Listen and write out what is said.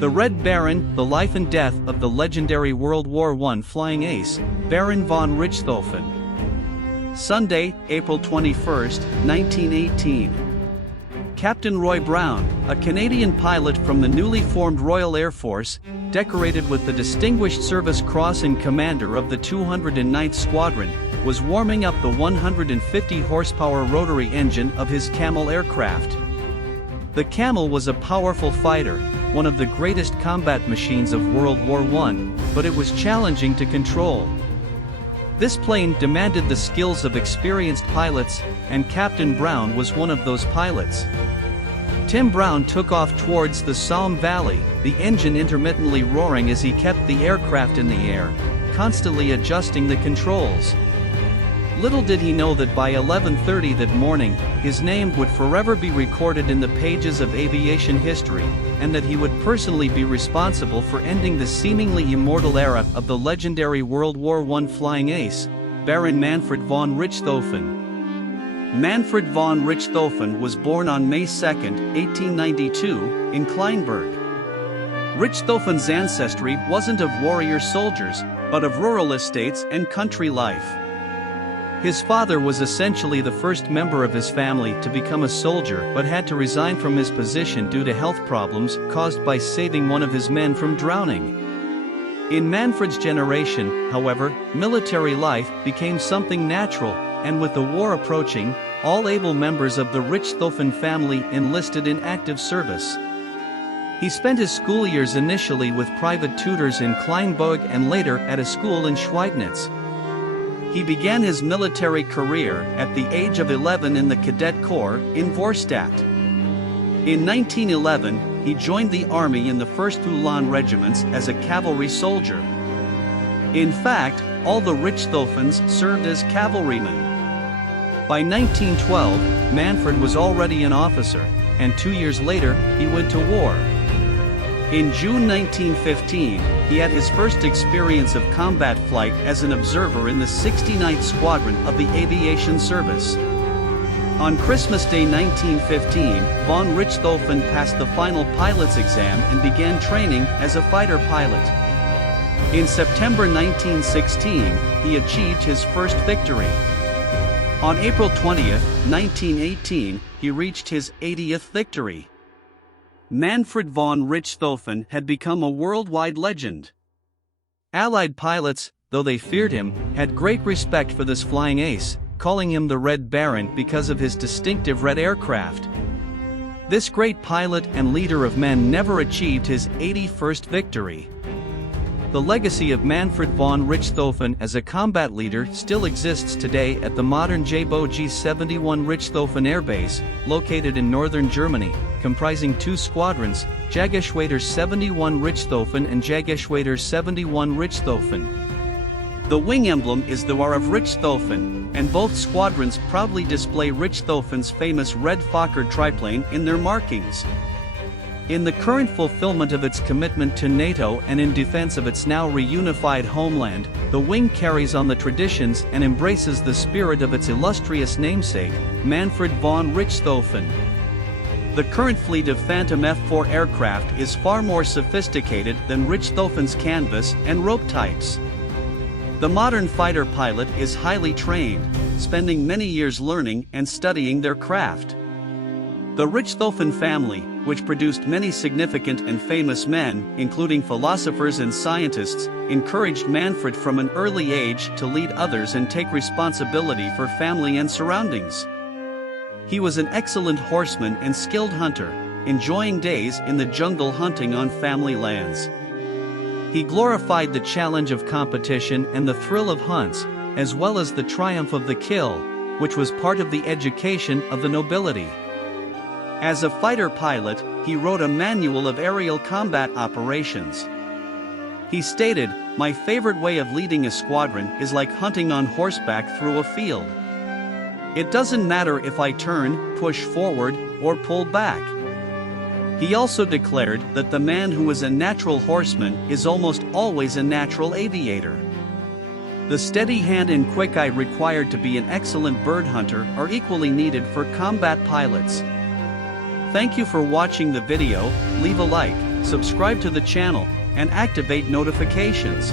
The Red Baron, the life and death of the legendary World War I flying ace, Baron von Richthofen. Sunday, April 21, 1918. Captain Roy Brown, a Canadian pilot from the newly formed Royal Air Force, decorated with the Distinguished Service Cross and commander of the 209th Squadron, was warming up the 150-horsepower rotary engine of his Camel aircraft. The Camel was a powerful fighter, one of the greatest combat machines of World War I, but it was challenging to control. This plane demanded the skills of experienced pilots, and Captain Brown was one of those pilots. Tim Brown took off towards the Somme Valley, the engine intermittently roaring as he kept the aircraft in the air, constantly adjusting the controls. Little did he know that by 11:30 that morning, his name would forever be recorded in the pages of aviation history, and that he would personally be responsible for ending the seemingly immortal era of the legendary World War I flying ace, Baron Manfred von Richthofen. Manfred von Richthofen was born on May 2, 1892, in Kleinburg. Richthofen's ancestry wasn't of warrior soldiers, but of rural estates and country life. His father was essentially the first member of his family to become a soldier but had to resign from his position due to health problems caused by saving one of his men from drowning. In Manfred's generation, however, military life became something natural, and with the war approaching, all able members of the Richthofen family enlisted in active service. He spent his school years initially with private tutors in Kleinburg and later at a school in Schweidnitz. He began his military career at the age of 11 in the Cadet Corps in Vorstadt. In 1911, he joined the army in the 1st Ulan regiments as a cavalry soldier. In fact, all the Richthofens served as cavalrymen. By 1912, Manfred was already an officer, and 2 years later, he went to war. In June 1915, he had his first experience of combat flight as an observer in the 69th Squadron of the Aviation Service. On Christmas Day 1915, von Richthofen passed the final pilot's exam and began training as a fighter pilot. In September 1916, he achieved his first victory. On April 20, 1918, he reached his 80th victory. Manfred von Richthofen had become a worldwide legend. Allied pilots, though they feared him, had great respect for this flying ace, calling him the Red Baron because of his distinctive red aircraft. This great pilot and leader of men never achieved his 81st victory. The legacy of Manfred von Richthofen as a combat leader still exists today at the modern JBO G-71 Richthofen Air Base, located in northern Germany, comprising 2 squadrons, Jägerschwader 71 Richthofen and Jägerschwader 71 Richthofen. The wing emblem is the R of Richthofen, and both squadrons proudly display Richthofen's famous red Fokker triplane in their markings. In the current fulfillment of its commitment to NATO and in defense of its now reunified homeland, the wing carries on the traditions and embraces the spirit of its illustrious namesake, Manfred von Richthofen. The current fleet of Phantom F-4 aircraft is far more sophisticated than Richthofen's canvas and rope types. The modern fighter pilot is highly trained, spending many years learning and studying their craft. The Richthofen family, which produced many significant and famous men, including philosophers and scientists, encouraged Manfred from an early age to lead others and take responsibility for family and surroundings. He was an excellent horseman and skilled hunter, enjoying days in the jungle hunting on family lands. He glorified the challenge of competition and the thrill of hunts, as well as the triumph of the kill, which was part of the education of the nobility. As a fighter pilot, he wrote a manual of aerial combat operations. He stated, "My favorite way of leading a squadron is like hunting on horseback through a field. It doesn't matter if I turn, push forward, or pull back." He also declared that the man who is a natural horseman is almost always a natural aviator. The steady hand and quick eye required to be an excellent bird hunter are equally needed for combat pilots. Thank you for watching the video. Leave a like, subscribe to the channel, and activate notifications.